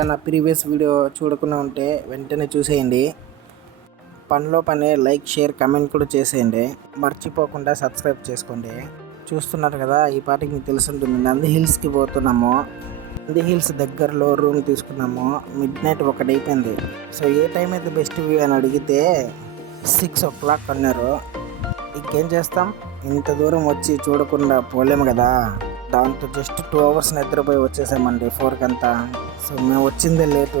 ఇంకా నా previous video చూడకుండా ఉంటే వెంటనే చూసేయండి. పనిలో పనే లైక్, షేర్, కమెంట్ కూడా చేసేయండి. మర్చిపోకుండా సబ్స్క్రైబ్ చేసుకోండి. చూస్తున్నారు కదా, ఈ పాటికి మీకు తెలుసుంటుంది, నంది హిల్స్కి పోతున్నాము. నంది హిల్స్ దగ్గరలో రూమ్ తీసుకున్నాము. మిడ్-నైట్ 1 అయిపోయింది. సో ఏ టైం అయితే బెస్ట్ వ్యూ అని అడిగితే 6 o'clock అన్నారు. ఇంకేం చేస్తాం, ఇంత దూరం వచ్చి చూడకుండా పోలేము కదా. దాంతో జస్ట్ 2 hours నిద్రపోయి వచ్చేసామండి 4 కంతా. సో మేము వచ్చిందే లేటు.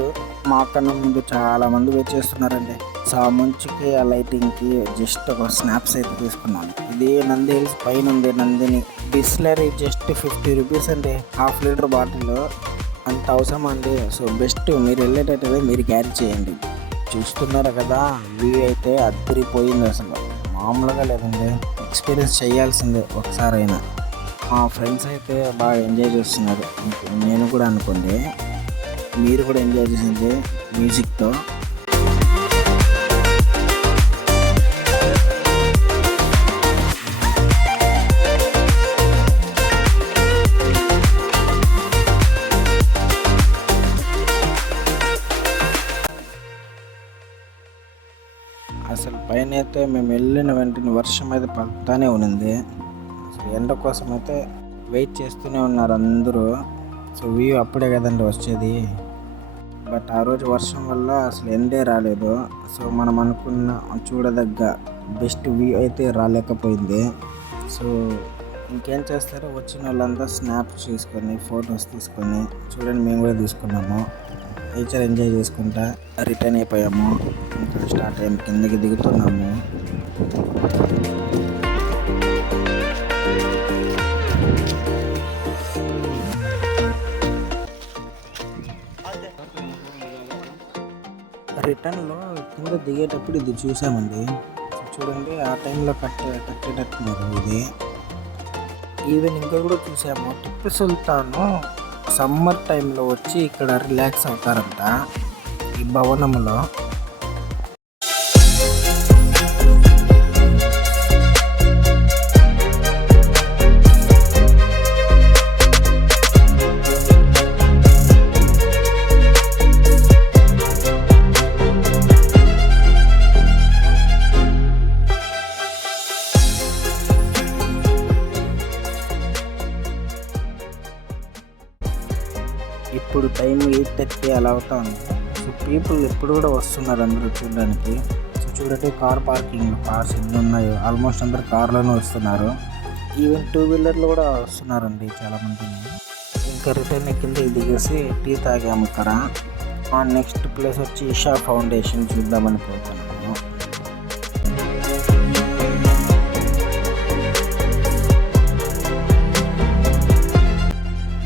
మా కన్నా ముందు చాలామంది వెయిట్ చేస్తున్నారండి. సో ఆ మంచుకి, ఆ లైటింగ్కి జస్ట్ ఒక స్నాప్స్ అయితే తీసుకున్నాను. ఇది నంది హిల్స్ పైన ఉంది నందిని. బిస్లరీ జస్ట్ 50 rupees అండి, 1/2 liter బాటిల్. అంత అవసరం అండి. సో బెస్ట్ మీరు వెళ్ళేటట్టుగా మీరు క్యారీ చేయండి. చూస్తున్నారు కదా, వ్యూ అయితే అద్దరిపోయింది, అసలు మామూలుగా లేదండి. ఎక్స్పీరియన్స్ చేయాల్సిందే ఒకసారి అయినా. మా ఫ్రెండ్స్ అయితే బాగా ఎంజాయ్ చేస్తున్నారు. నేను కూడా అనుకోండి, మీరు కూడా ఎంజాయ్ చేసింది మ్యూజిక్తో. అసలు పైన అయితే మేము వెళ్ళిన వెంటనే వర్షం అయితే పడుతూనే ఉన్నింది. అసలు ఎండ కోసం అయితే వెయిట్ చేస్తూనే ఉన్నారు అందరూ. సో వ్యూ అప్పుడే కదండి వచ్చేది. బట్ ఆ రోజు వర్షం వల్ల అసలు ఎండే రాలేదు. సో మనం అనుకున్న చూడదగ్గ బెస్ట్ వ్యూ అయితే రాలేకపోయింది. సో ఇంకేం చేస్తారో, వచ్చిన వాళ్ళంతా స్నాప్స్ తీసుకొని, ఫొటోస్ తీసుకొని, చూడండి మేము కూడా తీసుకున్నాము. నేచర్ ఎంజాయ్ చేసుకుంటా రిటర్న్ అయిపోయాము. ఇంకా స్టార్ట్ అయ్యాము, కిందకి దిగుతున్నాము. రిటర్న్లో కింద దిగేటప్పుడు ఇది చూసామండి. చూడండి, ఆ టైంలో కట్టేటట్టున్నారు ఇది. ఈవెన్ ఇంకా కూడా చూసాము, టిప్పు సుల్తాను సమ్మర్ టైంలో వచ్చి ఇక్కడ రిలాక్స్ అవుతారంట ఈ భవనంలో. ఇప్పుడు టైం 8:30 అలా అవుతా ఉంది. సో పీపుల్ ఇప్పుడు కూడా వస్తున్నారు అందరూ చూడడానికి. సో చూడండి, కార్ పార్కింగ్, కార్స్ ఎన్ని ఉన్నాయో. ఆల్మోస్ట్ అందరు కార్లోనే వస్తున్నారు. ఈవెన్ 2-wheelerలో కూడా వస్తున్నారండి చాలామంది. ఇంకా రిటర్న్ కింద దిగేసి టీ తాగాము ఇక్కడ. నెక్స్ట్ ప్లేస్ వచ్చి ఇషా ఫౌండేషన్ చూద్దామని పోతున్నాము.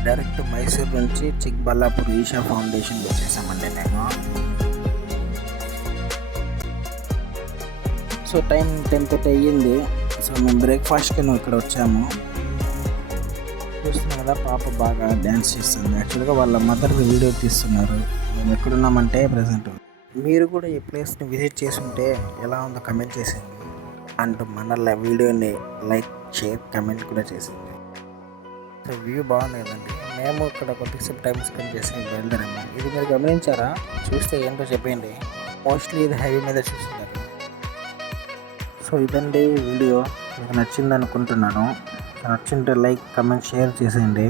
డైరెక్ట్ మైసూర్ నుంచి చిక్బల్లాపూర్ ఈషా ఫౌండేషన్ వచ్చేసామండి మేము. సో టైం 10:30 అయ్యింది. సో మేము బ్రేక్ఫాస్ట్కి ఇక్కడ వచ్చాము. చూస్తున్నాం కదా, పాప బాగా డ్యాన్స్ చేస్తుంది. యాక్చువల్గా వాళ్ళ మదర్ వీడియో తీస్తున్నారు. మేము ఎక్కడున్నామంటే ప్రజెంట్. మీరు కూడా ఈ ప్లేస్ని విజిట్ చేసి ఉంటే ఎలా ఉందో కమెంట్ చేసేయండి. అండ్ మన వీడియోని లైక్, షేర్, కమెంట్ కూడా చేసేయండి. సో వ్యూ బాగుంది కదండి. మేము ఇక్కడ కొద్దిసేపు టైం స్పెండ్ చేసి బయలుదేరాము. ఇది మీరు గమనించారా? చూస్తే ఏంటో చెప్పండి. మోస్ట్లీ ఇది హైవే మీద చూస్తున్నారు. సో ఇదండి వీడియో. మీకు నచ్చింది అనుకుంటున్నాను. నచ్చింటే లైక్, కమెంట్, షేర్ చేసేయండి.